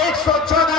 114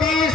30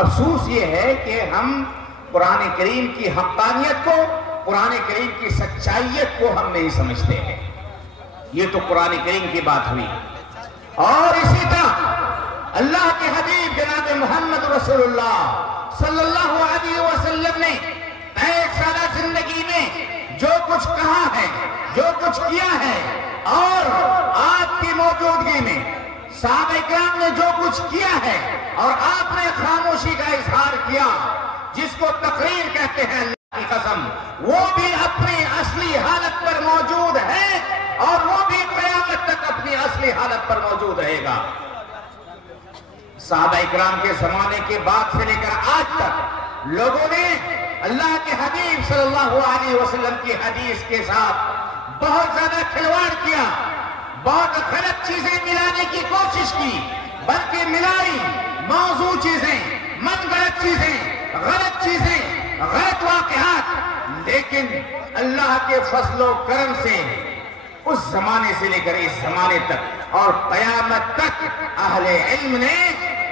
افسوس یہ ہے کہ ہم قرآن کریم کی حقانیت کو، قرآن کریم کی سچائیت کو ہم نہیں سمجھتے ہیں۔ یہ تو قرآن کریم کی بات ہوئی، اور اسی طرح اللہ کے حبیب جناب محمد رسول اللہ صلی اللہ علیہ وسلم نے ایک سالہ زندگی میں جو کچھ کہا ہے، جو کچھ کیا ہے، اور آپ کی موجودگی میں صحابہ کرام نے جو کچھ کیا ہے اور آپ نے خاموشی کا اظہار کیا، جس کو تقریر کہتے ہیں اللہ کی قسم، وہ بھی اپنی اصلی حالت پر موجود ہے اور وہ بھی قیامت تک اپنی اصلی حالت پر موجود رہے گا۔ صحابہ کرام کے زمانے کے بعد سے لے کر آج تک لوگوں نے اللہ کے حبیب صلی اللہ علیہ وسلم کی حدیث کے ساتھ بہت زیادہ کھلواڑ کیا، بہت غلط چیزیں ملانے کی کوشش کی، بلکہ ملائی موضوع چیزیں، من گھڑت چیزیں، غلط چیزیں، غلط واقعات، لیکن اللہ کے فضل و کرم سے اس زمانے سے لے کر اس زمانے تک اور قیامت تک اہل علم نے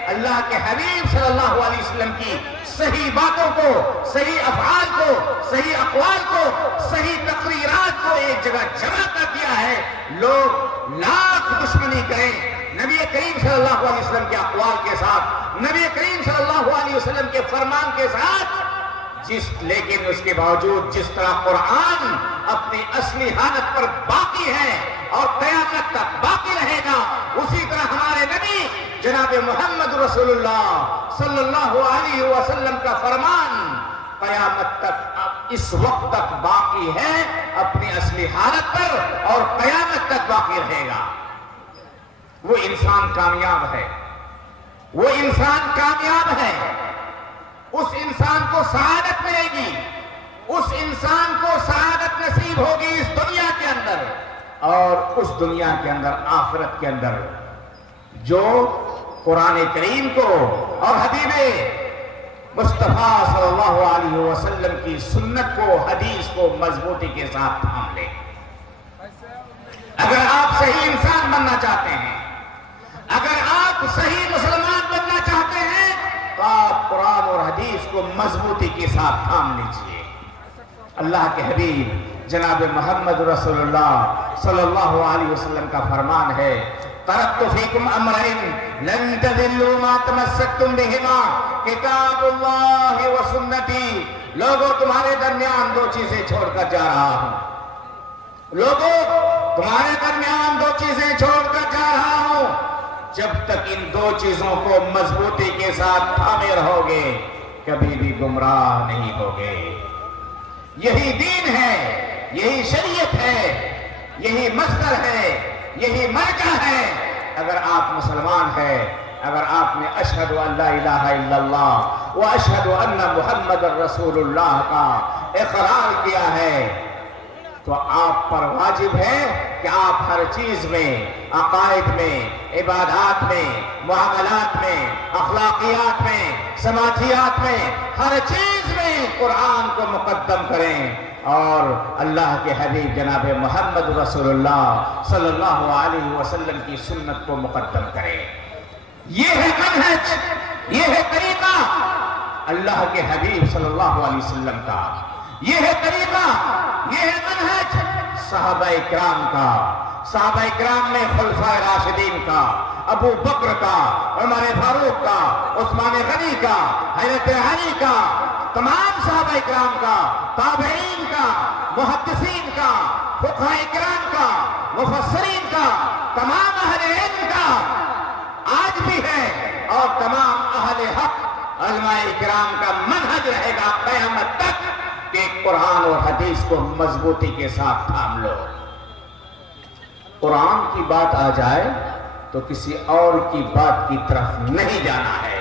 اللہ کے حبیب صلی اللہ علیہ وسلم کی صحیح باتوں کو، صحیح افعال کو، صحیح اقوال کو، صحیح تقریرات کو ایک جگہ جمع کر دیا ہے۔ لوگ لاکھ دشمنی کریں نبی کریم صلی اللہ علیہ وسلم کے اقوال کے ساتھ، نبی کریم صلی اللہ علیہ وسلم کے فرمان کے ساتھ، لیکن اس کے باوجود جس طرح قرآن اپنی اصلی حالت پر باقی ہے اور قیامت تک باقی رہے گا، اسی طرح ہمارے نبی جناب محمد رسول اللہ صلی اللہ علیہ وسلم کا فرمان قیامت تک اس وقت تک باقی ہے اپنی اصلی حالت پر، اور قیامت تک باقی رہے گا۔ وہ انسان کامیاب ہے، وہ انسان کامیاب ہے، اس انسان کو سعادت ملے گی، اس انسان کو سعادت نصیب ہوگی اس دنیا کے اندر اور اس دنیا کے اندر آخرت کے اندر، جو قرآن کریم کو اور حبیب مصطفیٰ صلی اللہ علیہ وسلم کی سنت کو، حدیث کو مضبوطی کے ساتھ تھام لے۔ اگر آپ صحیح انسان بننا چاہتے ہیں، اگر آپ صحیح مسلمان بننا چاہتے ہیں، تو آپ قرآن اور حدیث کو مضبوطی کے ساتھ تھام لیجئے۔ اللہ کے حبیب جناب محمد رسول اللہ صلی اللہ علیہ وسلم کا فرمان ہے، ترکت فیکم امرین لن تذلوا ما تمسکتم بہما کتاب اللہ و سنتی۔ لوگوں تمہارے درمیان دو چیزیں چھوڑ کر جا رہا ہوں، لوگوں تمہارے درمیان دو چیزیں چھوڑ کر جا رہا ہوں، جب تک ان دو چیزوں کو مضبوطی کے ساتھ تھامے رہو گے کبھی بھی گمراہ نہیں ہوگے۔ یہی دین ہے، یہی شریعت ہے، یہی مصدر ہے، یہی مرجع ہے۔ اگر آپ مسلمان ہیں، اگر آپ نے اشہد ان لا الہ الا اللہ و اشہد ان محمد رسول اللہ کا اقرار کیا ہے، تو آپ پر واجب ہے کہ آپ ہر چیز میں، عقائد میں، عبادات میں، معاملات میں، اخلاقیات میں، سماجیات میں، ہر چیز میں قرآن کو مقدم کریں اور اللہ کے حبیب جناب محمد رسول اللہ صلی اللہ علیہ وسلم کی سنت کو مقدم کریں۔ یہ ہے منہج، یہ ہے طریقہ اللہ کے حبیب صلی اللہ علیہ وسلم کا، یہ ہے طریقہ، یہ ہے منہج صحابہ کرام کا۔ صحابہ کرام میں خلفائے راشدین کا، ابو بکر کا، عمر فاروق کا، عثمان غنی کا، حضرت علی کا، تمام صحابہ کرام کا، تابعین کا، محدثین کا، فقہاء کرام کا، مفسرین کا، تمام اہل علم کا آج بھی ہے، اور تمام اہل حق علماء کرام کا منہج رہے گا قیامت تک کہ قرآن اور حدیث کو مضبوطی کے ساتھ تھام لو۔ قرآن کی بات آ جائے تو کسی اور کی بات کی طرف نہیں جانا ہے،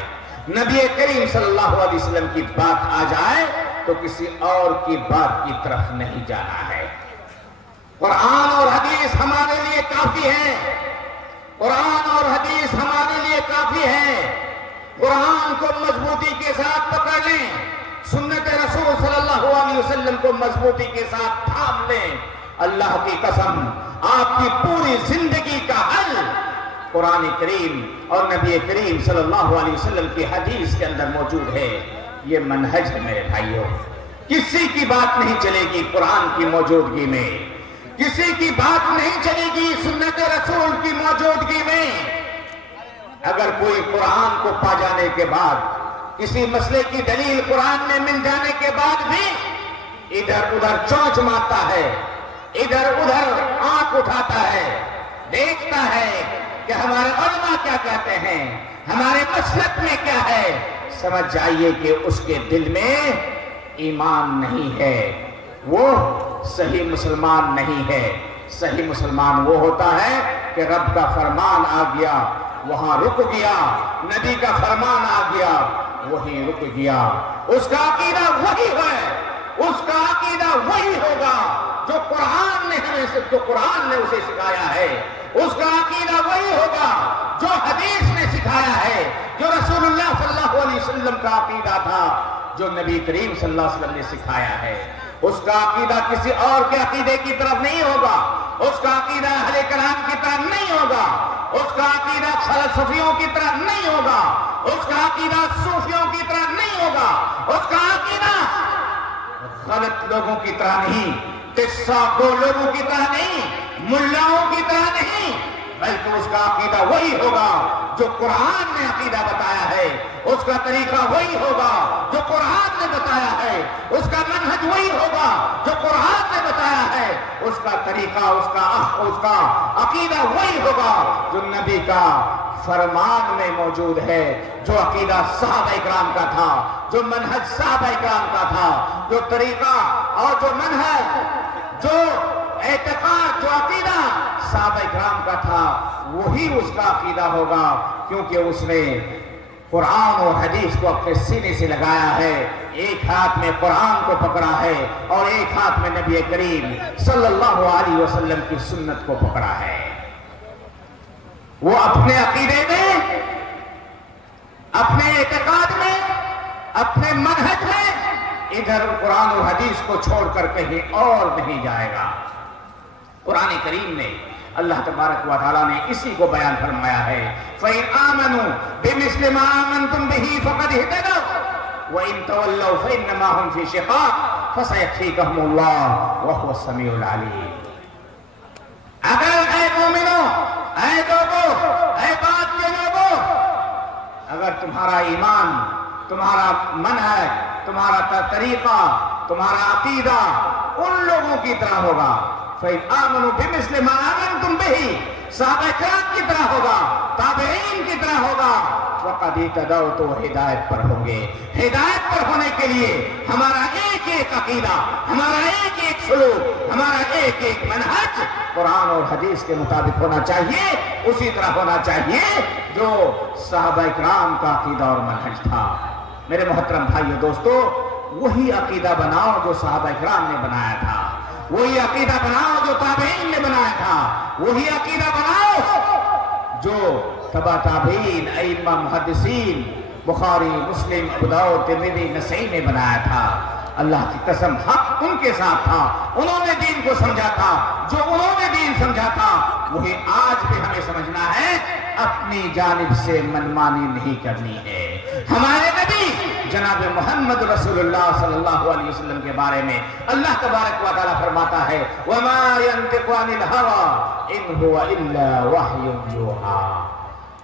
نبی کریم صلی اللہ علیہ وسلم کی بات آ جائے تو کسی اور کی بات کی طرف نہیں جانا ہے۔ قرآن اور حدیث ہمارے لیے کافی ہے، قرآن اور حدیث ہمارے لیے کافی ہے۔ قرآن کو مضبوطی کے ساتھ پکڑ لیں، سنت رسول صلی اللہ علیہ وسلم کو مضبوطی کے ساتھ تھام لیں۔ اللہ کی قسم، آپ کی پوری زندگی کا حل قرآن کریم اور نبی کریم صلی اللہ علیہ وسلم کی حدیث کے اندر موجود ہے. یہ منہج ہے میرے بھائیوں. کسی کی بات نہیں چلے گی قرآن کی موجودگی میں، کسی کی بات نہیں چلے گی سنت رسول کی موجودگی میں. اگر کوئی قرآن کو پا جانے کے بعد، کسی مسئلے کی دلیل قرآن میں مل جانے کے بعد بھی ادھر ادھر چونچ مارتا ہے، ادھر ادھر آنکھ اٹھاتا ہے، دیکھتا ہے کہ ہمارے علماء کیا کہتے ہیں، ہمارے مسلک میں کیا ہے، سمجھ جائیے کہ اس کے دل میں ایمان نہیں ہے، وہ صحیح مسلمان نہیں ہے. صحیح مسلمان وہ ہوتا ہے کہ رب کا فرمان آ گیا وہاں رک گیا، نبی کا فرمان آ گیا وہی رک گیا. اس کا عقیدہ وہی ہے، اس کا عقیدہ وہی ہوگا جو قرآن نے اسے سکھایا ہے. اس کا عقیدہ وہی ہوگا جو حدیث نے سکھایا ہے، جو رسول اللہ صلی اللہ علیہ وسلم کا عقیدہ تھا، جو نبی کریم صلی اللہ علیہ وسلم نے سکھایا ہے. اس کا عقیدہ کسی اور کے عقیدے کی طرف نہیں ہوگا، اس کا عقیدہ اہل کلام کی طرف نہیں ہوگا، اس کا عقیدہ فلسفیوں کی طرف نہیں ہوگا، اس کا عقیدہ صوفیوں کی طرف نہیں ہوگا، اس کا عقیدہ غلط لوگوں کی طرح نہیں، قصہ گو لوگوں کی طرح نہیں، ملاؤں کی طرح نہیں، بلکہ اس کا عقیدہ وہی ہوگا جو قرآن نے عقیدہ بتایا ہے. اس کا طریقہ وہی ہوگا جو قرآن نے بتایا ہے. اس کا منہج وہی ہوگا جو قرآن نے بتایا ہے. اس کا طریقہ، اس کا عقیدہ وہی ہوگا جو نبی کا فرمان میں موجود ہے، جو عقیدہ صحابہ اکرام کا تھا، جو منہج صحابہ اکرام کا تھا، جو طریقہ اور جو منہج، جو اعتقاد، جو عقیدہ صحابہ اکرام کا تھا، وہی اس کا عقیدہ ہوگا، کیونکہ اس نے قرآن اور حدیث کو اپنے سینے سے لگایا ہے. ایک ہاتھ میں قرآن کو پکڑا ہے اور ایک ہاتھ میں نبی کریم صلی اللہ علیہ وسلم کی سنت کو پکڑا ہے. وہ اپنے عقیدے میں، اپنے اعتقاد میں، اپنے منہج میں ادھر قرآن اور حدیث کو چھوڑ کر کہیں اور نہیں جائے گا. قرآن کریم نے اللہ تبارک و تعالیٰ نے اسی کو بیان فرمایا ہے. فَإِنْ آمَنُوا بِمِثْلِ مَا آمَنْتُمْ بِهِ فَقَدْ اهْتَدَوْا وَإِنْ تَوَلَّوْا فَإِنَّمَا هُمْ فِي شِقَاقٍ فَسَيَكْفِيكَهُمُ اللَّهُ وَهُوَ السَّمِيعُ الْعَلِيمُ. اگر اے مومنوں، اے لوگوں، اے بات کے لوگوں، اگر تمہارا ایمان، تمہارا منہج، تمہارا طریقہ، تمہارا عقیدہ ان لوگوں کی طرح ہوگا، فَإِنْ آمَنُوا بِمِثْلِ مَا آمَنْتُمْ بِهِ، صحابہ کرام کی طرح ہوگا، تابعین کی طرح ہوگا، فَقَدْ اهْتَدَوْا، تو ہدایت پر ہوں گے. ہدایت پر ہونے کے لیے ہمارا ایک ایک عقیدہ، ہمارا ایک ایک سلوک، ہمارا ایک ایک منہج قرآن اور حدیث کے مطابق ہونا چاہیے، اسی طرح ہونا چاہیے جو صحابہ کرام کا عقیدہ اور منہج تھا. میرے محترم بھائیو دوستو، وہی عقیدہ بناؤ جو صحابہ کرام نے بنایا تھا، وہی عقیدہ بناؤ جو تابعین نے بنایا تھا، وہی عقیدہ بناؤ جو تبع تابعین، ائمہ محدثین، بخاری، مسلم، ابو داؤد، ترمذی، نسائی نے بنایا تھا. اللہ کی قسم حق ان کے ساتھ تھا، انہوں نے دین کو سمجھا تھا، جو انہوں نے دین سمجھا تھا وہی آج بھی ہمیں سمجھنا ہے. اپنی جانب سے منمانی نہیں کرنی ہے. ہمارے نبی جناب محمد رسول اللہ صلی اللہ علیہ وسلم کے بارے میں اللہ تبارک و تعالیٰ فرماتا ہے وَمَا يَنْتِقُ عَنِ الْهَوَىٰ إِنْ هُوَ إِلَّا وَحْيٌ يُوحَىٰ.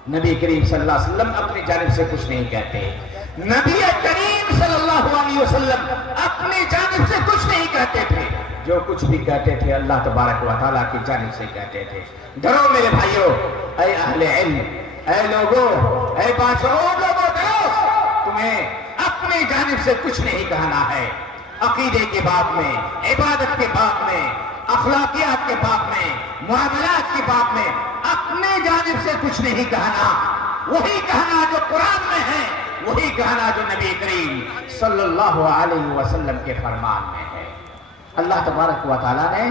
نبی کریم صلی اللہ علیہ وسلم اپنی جانب سے کچھ نہیں کہتے. نبی کریم صلی اللہ علیہ وسلم اپنی جانب سے کچھ نہیں کہتے تھے. جو کچھ بھی کہتے تھے اللہ تبارک و تعالیٰ کی جانب سے کہتے تھے. ڈرو میرے بھائیو، اے اہل علم، اے لوگوں، اے بادشاہوں، لوگوں ڈرو. تمہیں اپنی جانب سے کچھ نہیں کہنا ہے. عقیدے کے باب میں، عبادت کے باب میں، اخلاقیات کے باب میں، معاملات کے باب میں اپنی جانب سے کچھ نہیں کہنا. وہی کہنا جو قرآن میں ہے، وہی کہنا جو نبی کریم صلی اللہ علیہ وسلم کے فرمان میں ہے. اللہ تبارک و تعالیٰ نے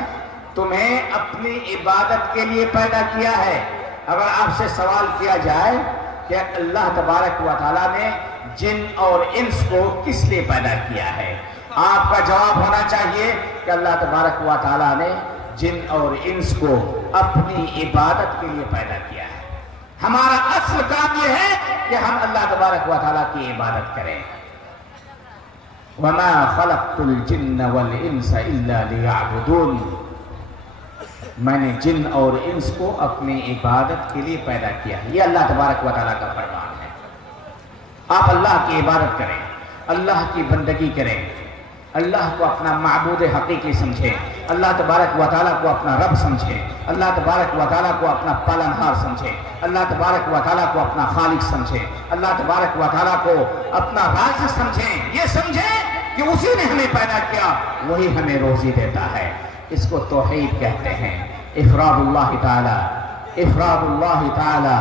تمہیں اپنی عبادت کے لیے پیدا کیا ہے. اگر آپ سے سوال کیا جائے کہ اللہ تبارک و تعالیٰ نے جن اور انس کو کس لیے پیدا کیا ہے، آپ کا جواب ہونا چاہیے کہ اللہ تبارک و تعالیٰ نے جن اور انس کو اپنی عبادت کے لیے پیدا کیا ہے. ہمارا اصل کام یہ ہے کہ ہم اللہ تبارک و تعالیٰ کی عبادت کریں. وَمَا خَلَقْتُ الْجِنَّ وَالْإِنسَ إِلَّا لِيَعْبُدُونِ. میں نے جن اور انس کو اپنی عبادت کے لیے پیدا کیا ہے. یہ اللہ تبارک و تعالیٰ کا فرمان ہے. آپ اللہ کی عبادت کریں, اللہ کی بندگی کریں, اللہ کو اپنا معبود حقیقی سمجھیں, اللہ تبارک و تعالیٰ کو اپنا رب سمجھیں, اللہ تبارک و تعالیٰ کو اپنا پالنہار سمجھیں, اللہ تبارک و تعالیٰ کو اپنا خالق سمجھیں, اللہ تبارک و تعالیٰ کو اپنا رازق سمجھیں. یہ سمجھیں کہ اسی نے ہمیں پیدا کیا, وہی ہمیں روزی دیتا ہے. اس کو توحید کہتے ہیں. افراد اللہ تعالی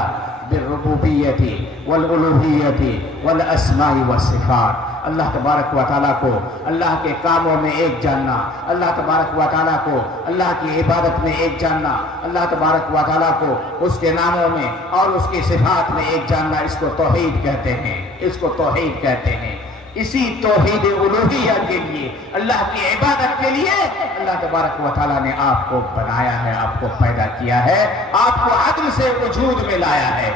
بالربوبیت والالوہیت والاسماء والصفات. اللہ تبارک و تعالیٰ کو اللہ کے کاموں میں ایک جاننا, اللہ تبارک و تعالیٰ کو اللہ کی عبادت میں ایک جاننا, اللہ تبارک و تعالیٰ کو اس کے ناموں میں اور اس کی صفات میں ایک جاننا, اس کو توحید کہتے ہیں. اس کو توحید کہتے ہیں. اسی توحید الوہیہ کے لیے, اللہ کی عبادت کے لیے اللہ تبارک و تعالیٰ نے آپ کو بنایا ہے, آپ کو پیدا کیا ہے, آپ کو عدم سے وجود میں لایا ہے.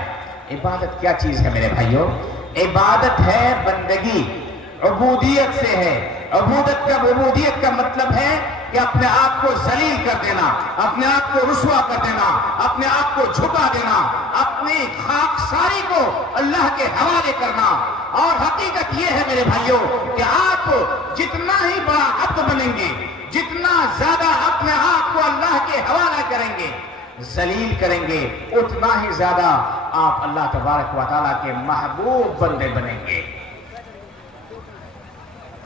عبادت کیا چیز ہے میرے بھائیوں؟ عبادت ہے بندگی, عبودیت سے ہے. عبودیت کا مطلب ہے کہ اپنے آپ کو ذلیل کر دینا, اپنے آپ کو رسوا کر دینا, اپنے آپ کو جھکا دینا, اپنی خاکساری کو اللہ کے حوالے کرنا. اور حقیقت یہ ہے میرے بھائیوں کہ آپ جتنا ہی بڑا عبد بنیں گے, جتنا زیادہ اپنے آپ کو اللہ کے حوالے کریں گے, ذلیل کریں گے, اتنا ہی زیادہ آپ اللہ تبارک و تعالیٰ کے محبوب بندے بنیں گے.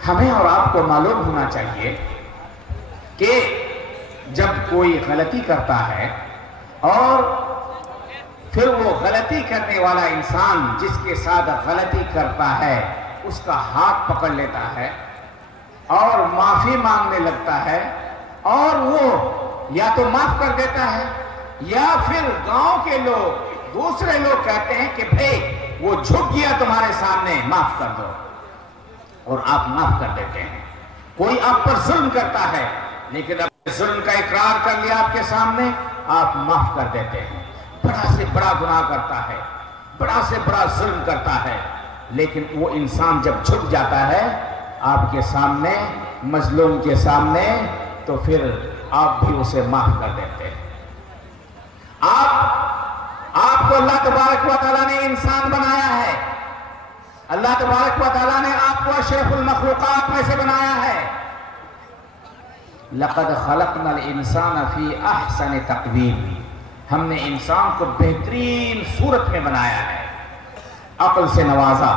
ہمیں اور آپ کو معلوم ہونا چاہیے کہ جب کوئی غلطی کرتا ہے اور پھر وہ غلطی کرنے والا انسان جس کے ساتھ غلطی کرتا ہے اس کا ہاتھ پکڑ لیتا ہے اور معافی مانگنے لگتا ہے, اور وہ یا تو معاف کر دیتا ہے یا پھر گاؤں کے لوگ, دوسرے لوگ کہتے ہیں کہ بھئی وہ جھک گیا تمہارے سامنے, معاف کر دو, اور آپ معاف کر دیتے ہیں. کوئی آپ پر ظلم کرتا ہے لیکن اب ظلم کا اقرار کر لیا آپ کے سامنے, آپ معاف کر دیتے ہیں. بڑا سے بڑا گناہ کرتا ہے, بڑا سے بڑا ظلم کرتا ہے, لیکن وہ انسان جب جھک جاتا ہے آپ کے سامنے, مظلوم کے سامنے, تو پھر آپ بھی اسے معاف کر دیتے ہیں. آپ کو اللہ تبارک و تعالیٰ نے انسان بنایا ہے, اللہ تبارک و تعالیٰ نے آپ کو اشرف المخلوقات میں سے بنایا ہے. لَقَدْ خَلَقْنَا الْإِنسَانَ فِي أَحْسَنِ تَقْوِيمٍ. ہم نے انسان کو بہترین صورت میں بنایا ہے. عقل سے نوازا,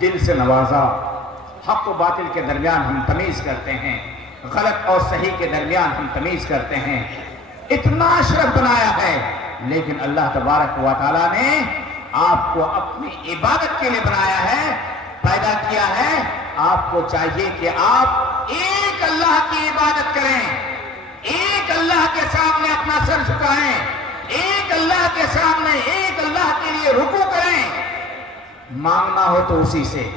دل سے نوازا, حق و باطل کے درمیان ہم تمیز کرتے ہیں, غلط اور صحیح کے درمیان ہم تمیز کرتے ہیں. اتنا اشرف بنایا ہے, لیکن اللہ تبارک و تعالیٰ نے آپ کو اپنی عبادت کے لیے بنایا ہے, پیدا کیا ہے. آپ کو چاہیے کہ آپ ایک اللہ کی عبادت کریں, ایک اللہ کے سامنے اپنا سر جھکائیں, ایک اللہ کے سامنے ایک اللہ کے لیے رکوع کریں. مانگنا ہو تو اسی سے,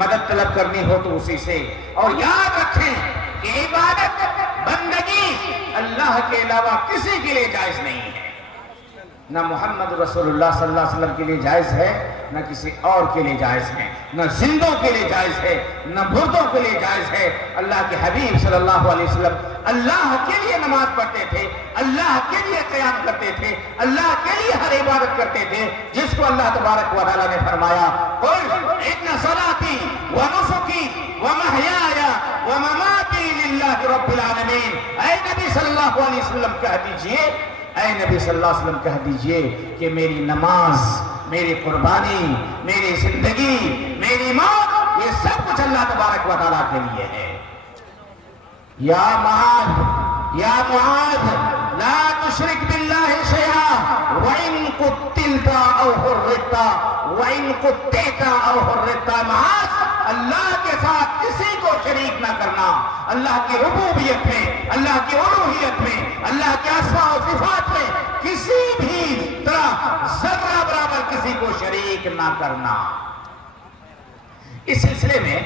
مدد طلب کرنی ہو تو اسی سے. اور یاد رکھیں کہ عبادت, بندگی اللہ کے علاوہ کسی کے لیے جائز نہیں ہے. نہ محمد رسول اللہ صلی اللہ علیہ وسلم کے لیے جائز ہے, نہ کسی اور کے لیے جائز ہے, نہ زندوں کے لیے جائز ہے, نہ مردوں کے لیے جائز ہے. اللہ کے حبیب صلی اللہ علیہ وسلم اللہ کے لیے نماز پڑھتے تھے, اللہ کے لیے قیام کرتے تھے, اللہ کے لیے ہر عبادت کرتے تھے, جس کو اللہ تبارک و تعالیٰ نے فرمایا قُلْ إِنَّ صَلَاتِي وَنُسُكِي وَمَحْيَايَ وَمَمَاتِي لِلَّهِ رَبِّ الْعَالَمِينَ. اے نبی صلی اللہ علیہ وسلم کہہ دیجئے, اے نبی صلی اللہ علیہ وسلم کہہ دیجئے کہ میری نماز, میری قربانی, میری زندگی, میری موت, یہ سب کچھ اللہ تبارک و تعالیٰ کے لیے ہے. یا معاذ لا تشرک باللہ شیئا وَإِن قُتِّلْتَ أَوْ حُرِّقْتَ وَإِن قُتِّلْتَ أَوْ حُرِّقْتَ. معاذ, اللہ کے ساتھ کسی کو شریک نہ کرنا. اللہ کی ربوبیت میں, اللہ کی الوہیت میں, اللہ کے اسماء و صفات میں کسی بھی طرح ذرہ برابر کسی کو شریک نہ کرنا. اس سلسلے میں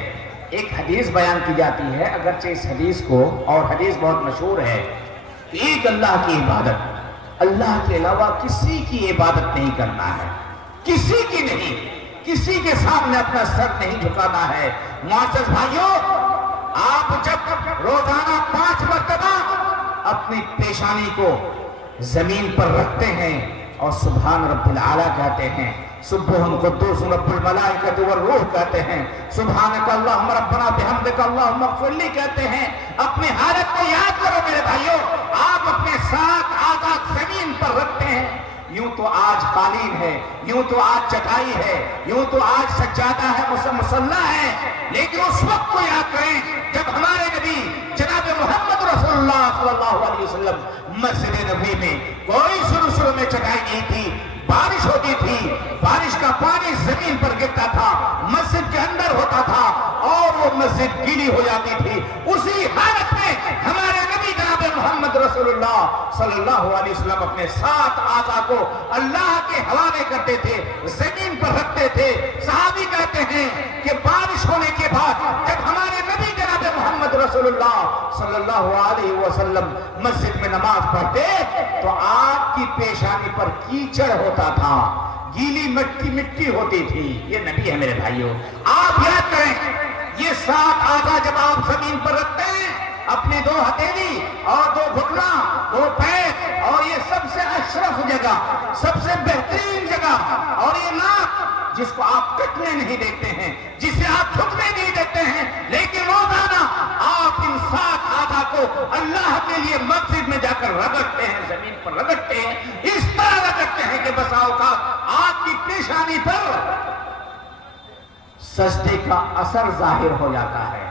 ایک حدیث بیان کی جاتی ہے, اگرچہ اس حدیث کو, اور حدیث بہت مشہور ہے, ایک اللہ کی عبادت, اللہ کے علاوہ کسی کی عبادت نہیں کرنا ہے، کسی کی نہیں، کسی کے سامنے اپنا سر نہیں جھکانا ہے۔ معزز بھائیوں، آپ جب روزانہ 5 مرتبہ اپنی پیشانی کو زمین پر رکھتے ہیں اور سبحان رب العالی کہتے ہیں، سبحان قدوس رب الملائکۃ والروح کہتے ہیں، سبحانک اللہم ربنا بحمدک اللہم اغفر لی کہتے ہیں، اپنی حالت کو یاد کرو میرے بھائیوں۔ آپ اپنے 7 آزاد زمین پر رکھتے ہیں، یوں تو آج قالین ہے، یوں تو آج چٹائی ہے، یوں تو آج سجادہ ہے، مصلی ہے، لیکن اس وقت کو یاد کریں جب ہمارے نبی جناب محمد رسول اللہ صلی اللہ علیہ وسلم مسجد نبوی میں کوئی شروع میں چٹائی نہیں تھی، بارش ہوتی تھی، بارش کا پانی زمین پر گرتا تھا، مسجد کے اندر ہوتا تھا اور وہ مسجد گیلی ہو جاتی تھی۔ اسی حالت میں ہمارے نبی جناب محمد رسول اللہ صلی اللہ علیہ وسلم اپنے 7 اعضاء کو اللہ کے حوالے کرتے تھے، زمین پر رکھتے تھے۔ صحابی کہتے ہیں کہ بارش ہونے کے بعد جب ہمارے نبی جناب محمد رسول اللہ صلی اللہ علیہ وسلم مسجد میں نماز پڑھتے تو آپ کی پیشانی پر کیچڑ ہوتا تھا، گیلی مٹی ہوتی تھی۔ یہ نبی ہے میرے بھائیوں۔ آپ یاد کریں، یہ 7 اعضاء جب آپ زمین پر رکھتے ہیں، اپنی 2 ہتھیلی اور 2 گھٹنا، 2 پیر، اور یہ سب سے اشرف جگہ، سب سے بہترین جگہ، اور یہ ناک جس کو آپ کٹنے نہیں دیتے ہیں، جسے آپ جھکنے نہیں دیتے ہیں، لیکن روزانہ آپ ان 7 اعضاء کو اللہ کے لیے مسجد میں جا کر رگڑتے ہیں، زمین پر رگڑتے ہیں، اس طرح رگڑتے ہیں کہ بسا اوقات آپ کی پیشانی پر سجدے کا اثر ظاہر ہو جاتا ہے۔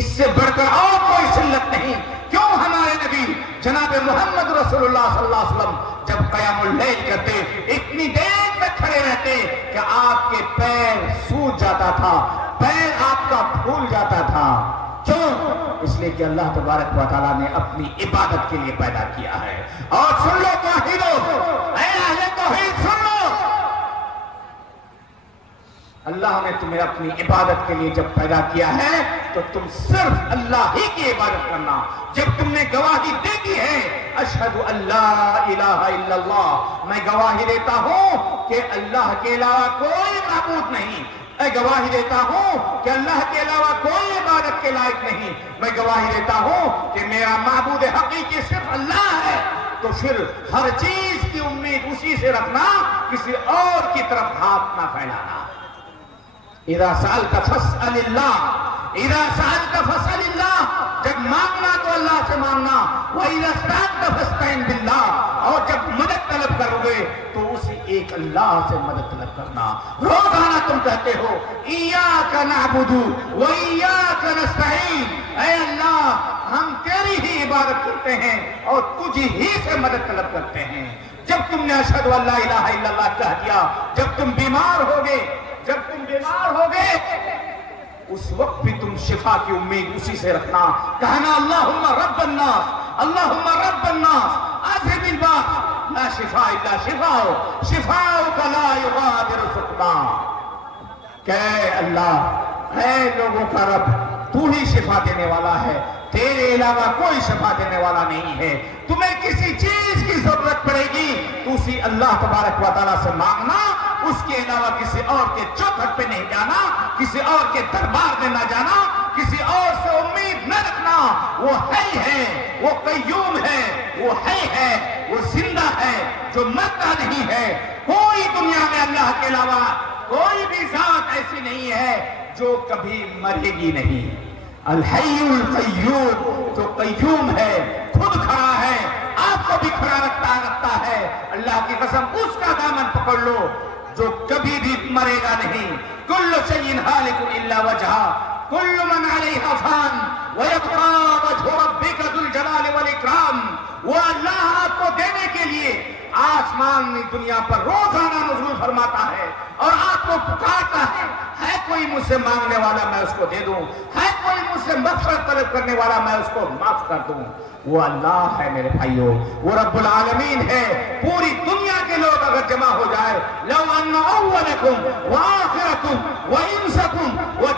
اس سے بڑھ کر اور کوئی سنت نہیں۔ کیوں ہمارے نبی جناب محمد رسول اللہ صلی اللہ علیہ وسلم جب قیام اللیل کرتے اتنی دیر تک کھڑے رہتے کہ آپ کے پیر سوج جاتا تھا، پیر آپ کا پھول جاتا تھا۔ کیوں؟ اس لیے کہ اللہ تبارک و تعالیٰ نے اپنی عبادت کے لیے پیدا کیا ہے۔ اور سن لو توحیدو، اے اہل توحید سن لو، اللہ نے تمہیں اپنی عبادت کے لیے جب پیدا کیا ہے تو تم صرف اللہ ہی کی عبادت کرنا۔ جب تم نے گواہی دے دی ہے اشہد ان لا الہ الا اللہ، میں گواہی دیتا ہوں کہ اللہ کے علاوہ کوئی معبود نہیں، میں گواہی دیتا ہوں کہ اللہ کے علاوہ کوئی عبادت کے لائق نہیں، میں گواہی دیتا ہوں کہ میرا معبود حقیقی صرف اللہ ہے، تو پھر ہر چیز کی امید اسی سے رکھنا، کسی اور کی طرف ہاتھ نہ پھیلانا۔ اذا سألت فاسأل اللہ، اذا سألت فاسأل اللہ، جب مانگنا تو اللہ سے مانگنا، وَإِذَا اسْتَعَنْتَ فَاسْتَعِنْ بِاللَّهِ، اور جب مدد طلب کرو گے تو اسی ایک اللہ سے مدد طلب کرنا۔ روزانہ تم کہتے ہو إِيَّاكَ نَعْبُدُ وَإِيَّاكَ نَسْتَعِينُ، اے اللہ ہم تیری ہی عبادت کرتے ہیں اور تجھ ہی سے مدد طلب کرتے ہیں۔ جب تم نے اشہد ان لا الہ الا اللہ کہہ دیا، جب تم بیمار ہوگے، جب تم بیمار ہوگے، اس وقت بھی تم شفا کی امید اسی سے رکھنا، کہنا اللہم رب الناس، اللہم رب الناس اذھب الباس لا شفاء الا شفاءک، شفاءک لا یغادر سقما۔ کہ اللہ اے لوگوں کا رب، تو ہی شفا دینے والا ہے، تیرے علاوہ کوئی شفا دینے والا نہیں ہے۔ تمہیں کسی چیز کی ضرورت پڑے گی تو اسی اللہ تبارک و تعالیٰ سے مانگنا، اس کے علاوہ کسی اور کے چوکھٹ پہ نہیں جانا، کسی اور کے دربار میں نہ جانا، کسی اور سے امید نہ رکھنا۔ وہ ہے، وہ قیوم ہے، وہ ہے، وہ زندہ ہے، جو مرتا نہیں ہے۔ کوئی دنیا میں اللہ کے علاوہ کوئی بھی ذات ایسی نہیں ہے جو کبھی مرے گی نہیں۔ الحی القیوم، جو قیوم ہے، خود کھڑا ہے، آپ کو بھی کھڑا رکھتا ہے۔ اللہ کی قسم اس کا دامن پکڑ لو جو کبھی بھی مرے گا نہیں۔ کل شیء ہالک الا وجہہ، کل من علیہا فان ویبقی وجہ ربک ذو الجلال والاکرام۔ وہ اللہ آپ کو دینے کے لیے آسمانی دنیا پر روزانہ نزول فرماتا ہے اور آپ کو پکارتا ہے کوئی مجھ سے مانگنے والا میں اس کو دے دوں، ہے کوئی مجھ سے مغفرت طلب کرنے والا میں اس کو معاف کر دوں۔ وہ اللہ ہے میرے بھائیوں، وہ رب العالمین ہے۔ پوری دنیا کے لوگ اگر جمع ہو جائے، لو ان اولکم وآخرکم وانسکم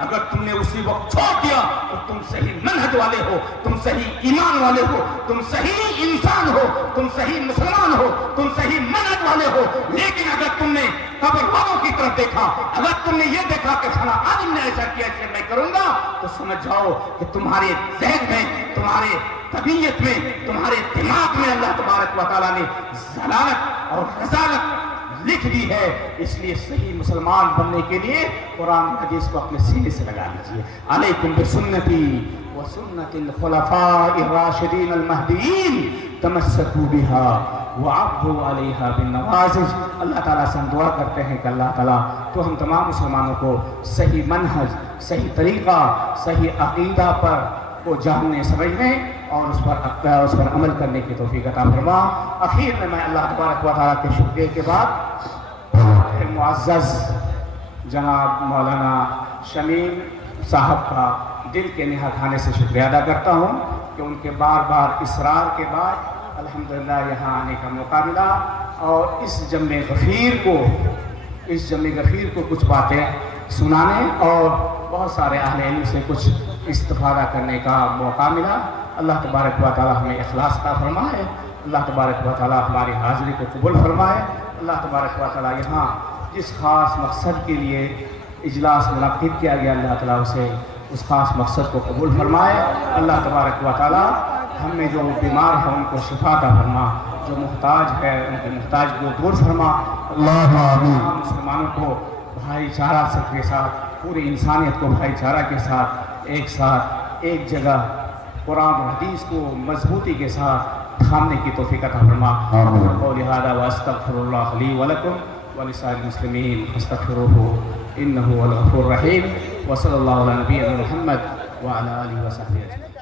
اگر تم نے اسی وقت چھوڑ دیا تو تم صحیح منہج والے ہو, تم صحیح ایمان والے ہو, تم صحیح انسان ہو, تم صحیح مسلمان ہو, تم صحیح منہج والے ہو. لیکن اگر تم نے قبر والوں کی طرف دیکھا, اگر تم نے یہ دیکھا کہ فلاں عالم نے ایسا کیا کہ میں کروں گا, تو سمجھ جاؤ کہ تمہارے ذہن میں, تمہارے طبیعت میں, تمہارے دماغ میں اللہ تبارک و تعالیٰ نے ضلالت اور رذالت لکھ دی ہے. اس لیے صحیح مسلمان بننے کے لیے قرآن حدیث کو اپنے سینے سے لگا لیجیے. علیکم بسنتی وسنت الخلفاء الراشدین المہدیین تمسکوا بها وعضوا علیہا بالنواجذ. اللہ تعالیٰ سے ہم دعا کرتے ہیں کہ اللہ تعالیٰ تو ہم تمام مسلمانوں کو صحیح منہج, صحیح طریقہ, صحیح عقیدہ پر کو جاننے, سمجھنے اور اس پر عمل کرنے کی توفیق عطا فرما. اخیر میں اللہ تبارک و تعالیٰ کے شکریہ کے بعد معزز جناب مولانا شمیم صاحب کا دل کے نہا کھانے سے شکریہ ادا کرتا ہوں کہ ان کے بار بار اصرار کے بعد الحمدللہ یہاں آنے کا موقع ملا اور اس جمع غفیر کو کچھ باتیں سنانے اور بہت سارے اہل علم سے کچھ استفادہ کرنے کا موقع ملا. اللہ تبارک و تعالیٰ ہمیں اخلاص عطا فرمائے. اللہ تبارک و تعالیٰ ہماری حاضری کو قبول فرمائے. اللہ تبارک و تعالیٰ یہاں جس خاص مقصد کے لیے اجلاس منعقد کیا گیا, اللہ تعالیٰ اسے اس خاص مقصد کو قبول فرمائے. اللہ تبارک و تعالیٰ ہم میں جو بیمار ہیں ان کو شفا عطا فرما, جو محتاج ہے ان کے محتاج کو دور فرما. اللہ آمین. مسلمانوں کو بھائی چارہ کے ساتھ, پوری انسانیت کو بھائی چارہ کے ساتھ ایک جگہ قرآن و حدیث کو مضبوطی کے ساتھ تھامنے کی توفیق عطا فرما. قولی ھذا واستغفر اللہ لی ولکم ولسائر المسلمین فاستغفروہ انہ هو الغفور الرحیم. وصلی اللہ علی نبینا محمد وعلی آلہ وصحبہ اجمعین.